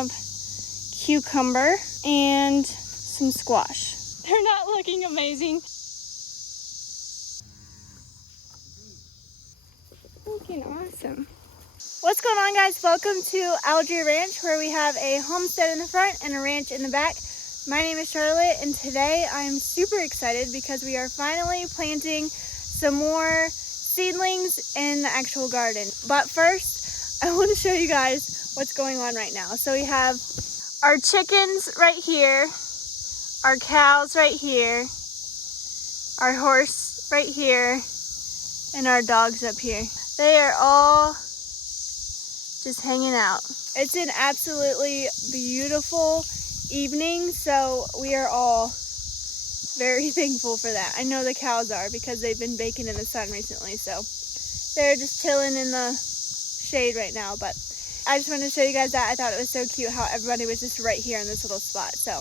have cucumber and some squash. They're not looking amazing. Looking awesome. What's going on, guys? Welcome to AlgiereRanch, where we have a homestead in the front and a ranch in the back. My name is Charlotte, and today I'm super excited because we are finally planting some more seedlings in the actual garden. But first, I want to show you guys what's going on right now. So we have our chickens right here, our cows right here, our horse right here, and our dogs up here. They are all just hanging out. It's an absolutely beautiful evening, so we are all very thankful for that. I know the cows are, because they've been baking in the sun recently, so they're just chilling in the shade right now. But I just wanted to show you guys that. I thought it was so cute how everybody was just right here in this little spot. So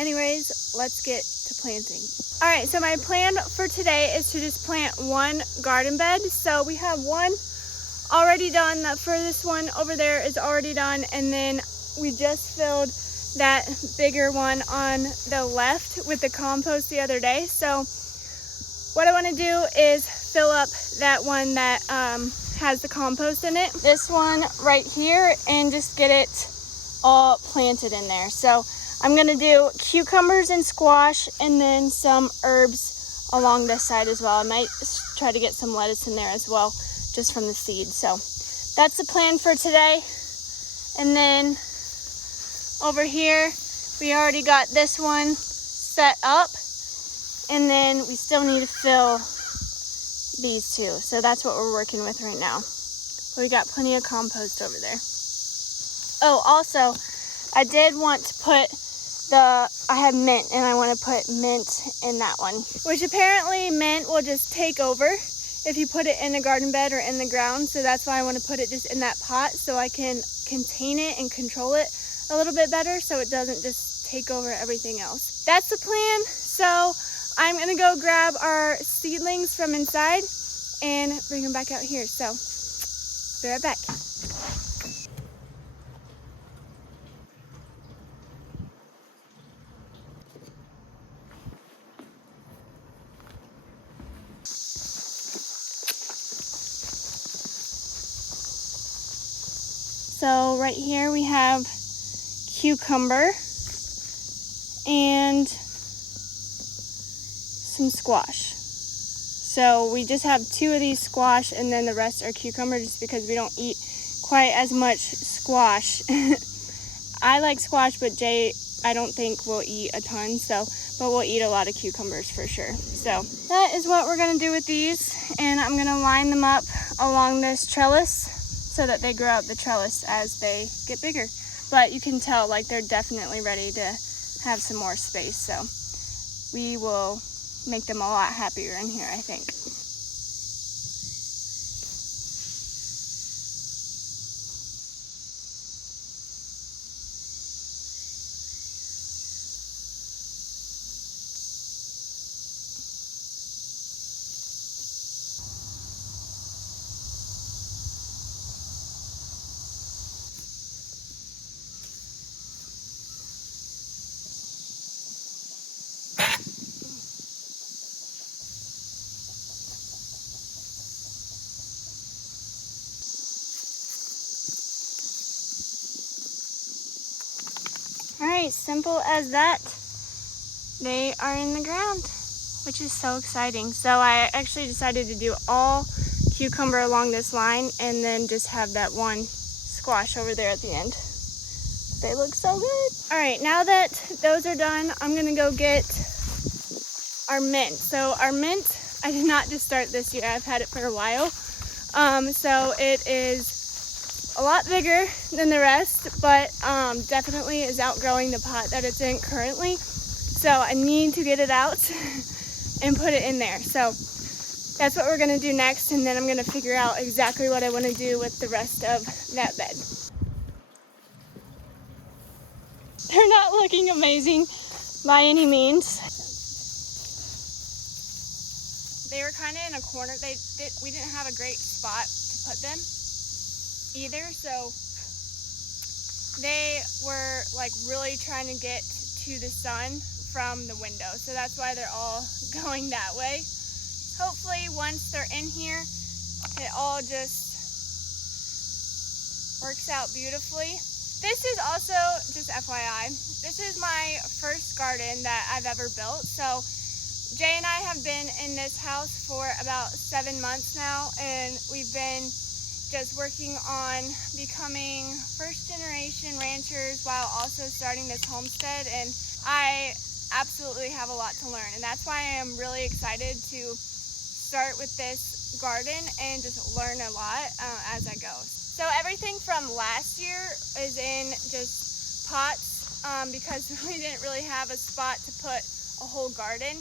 anyways, let's get to planting. All right, so my plan for today is to just plant one garden bed. So we have one already done. That furthest one over there is already done, and then we just filled that bigger one on the left with the compost the other day. So what I want to do is fill up that one that has the compost in it, this one right here, and just get it all planted in there. So I'm gonna do cucumbers and squash, and then some herbs along this side as well. I might try to get some lettuce in there as well, just from the seed. So that's the plan for today. And then over here, we already got this one set up, and then we still need to fill these two. So that's what we're working with right now. We got plenty of compost over there. Oh, also, I did want to put I have mint, and I want to put mint in that one, which apparently mint will just take over if you put it in a garden bed or in the ground. So that's why I want to put it just in that pot, so I can contain it and control it a little bit better, so it doesn't just take over everything else. That's the plan. So I'm gonna go grab our seedlings from inside and bring them back out here. So I'll be right back. So right here we have cucumber and some squash. So we just have two of these squash, and then the rest are cucumber, just because we don't eat quite as much squash. I like squash, but Jay, I don't think will eat a ton, but we'll eat a lot of cucumbers for sure. So that is what we're gonna do with these, and I'm gonna line them up along this trellis so that they grow out the trellis as they get bigger. But you can tell, like, they're definitely ready to have some more space. So we will make them a lot happier in here, I think. All right, simple as that. They are in the ground, which is so exciting. So I actually decided to do all cucumber along this line, and then just have that one squash over there at the end. They look so good. All right, now that those are done, I'm gonna go get our mint. So our mint, I did not just start this year. I've had it for a while. So it is a lot bigger than the rest, but definitely is outgrowing the pot that it's in currently. So I need to get it out and put it in there. So that's what we're gonna do next, and then I'm gonna figure out exactly what I wanna do with the rest of that bed. They're not looking amazing by any means. They were kind of in a corner. We didn't have a great spot to put them either, so they were like really trying to get to the sun from the window. So that's why they're all going that way. Hopefully once they're in here, it all just works out beautifully. This is also, just FYI, this is my first garden that I've ever built. So Jay and I have been in this house for about 7 months now, and we've been just working on becoming first generation ranchers while also starting this homestead, and I absolutely have a lot to learn, and that's why I am really excited to start with this garden and just learn a lot as I go. So everything from last year is in just pots because we didn't really have a spot to put a whole garden,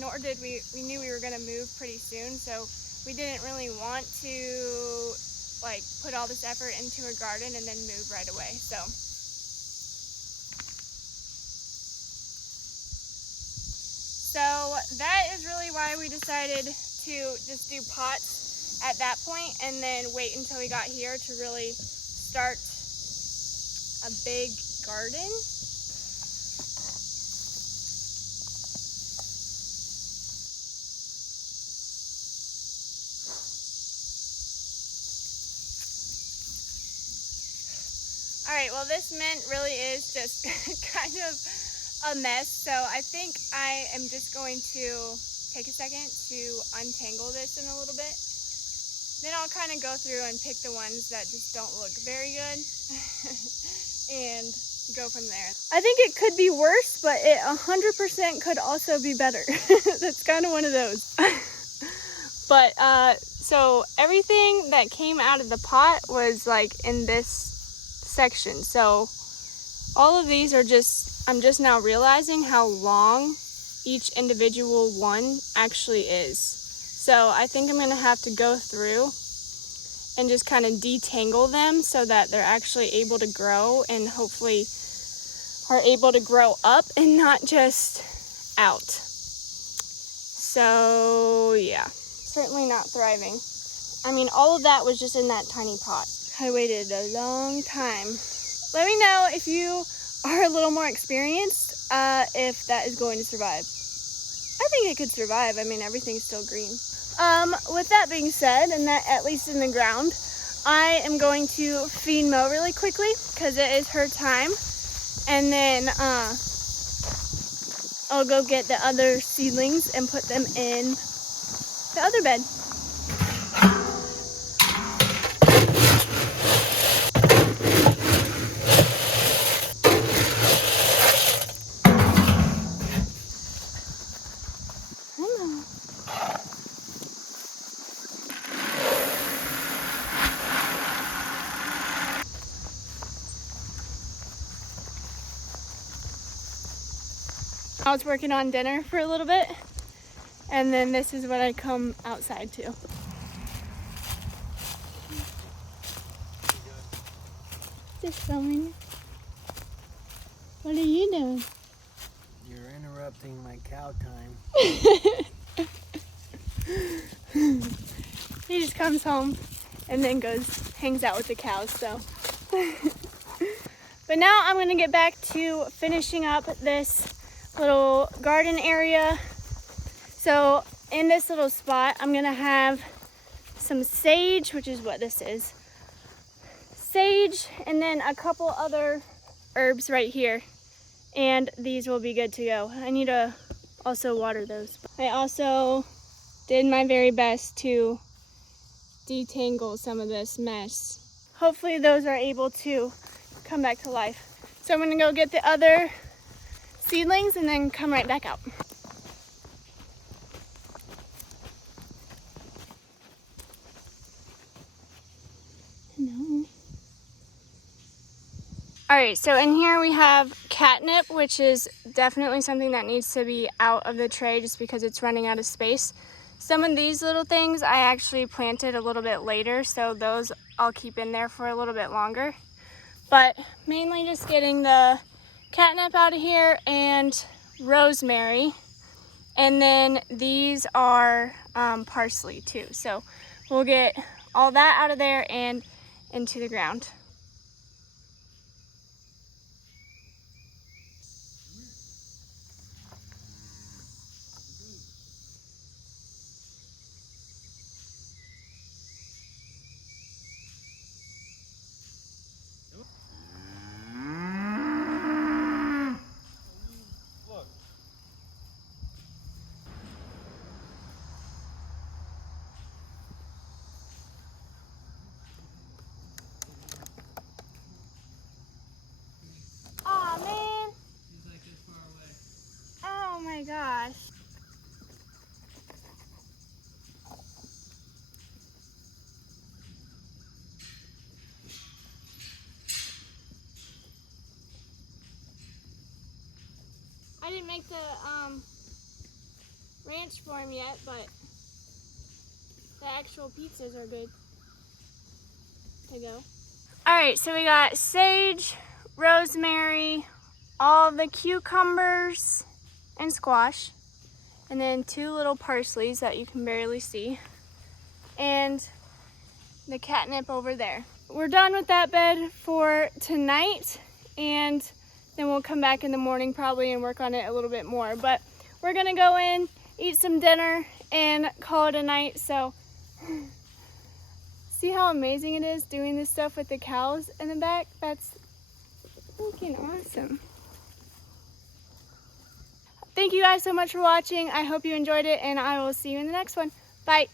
nor did we knew we were going to move pretty soon, so we didn't really want to like put all this effort into a garden and then move right away. So that is really why we decided to just do pots at that point and then wait until we got here to really start a big garden. All right, well, this mint really is just kind of a mess, so I think I am just going to take a second to untangle this in a little bit. Then I'll kind of go through and pick the ones that just don't look very good and go from there. I think it could be worse, but it 100% could also be better. That's kind of one of those. But so everything that came out of the pot was like in this section. So all of these are just, I'm just now realizing how long each individual one actually is. So I think I'm gonna have to go through and just kind of detangle them so that they're actually able to grow and hopefully are able to grow up and not just out. So yeah, certainly not thriving. I mean, all of that was just in that tiny pot. I waited a long time. Let me know if you are a little more experienced, if that is going to survive. I think it could survive. I mean, everything's still green. With that being said, and that at least in the ground, I am going to feed Mo really quickly because it is her time. And then I'll go get the other seedlings and put them in the other bed. I was working on dinner for a little bit, and then this is what I come outside to. Just filming. What are you doing? You're interrupting my cow time. He just comes home and then hangs out with the cows, so. But now I'm gonna get back to finishing up this little garden area. So in this little spot, I'm gonna have some sage, which is what this is. Sage, and then a couple other herbs right here. And these will be good to go. I need to also water those. I also did my very best to detangle some of this mess. Hopefully those are able to come back to life. So I'm gonna go get the other seedlings and then come right back out. Hello. All right, so in here we have catnip, which is definitely something that needs to be out of the tray just because it's running out of space. Some of these little things I actually planted a little bit later, so those I'll keep in there for a little bit longer. But mainly just getting the catnip out of here and rosemary. And then these are parsley too. So we'll get all that out of there and into the ground. I didn't make the ranch form yet, but the actual pizzas are good to go. All right, so we got sage, rosemary, all the cucumbers and squash, and then 2 little parsleys that you can barely see, and the catnip over there. We're done with that bed for tonight, and then we'll come back in the morning probably and work on it a little bit more. But we're gonna go in, eat some dinner, and call it a night. So see how amazing it is doing this stuff with the cows in the back? That's freaking awesome. Thank you guys so much for watching. I hope you enjoyed it, and I will see you in the next one. Bye.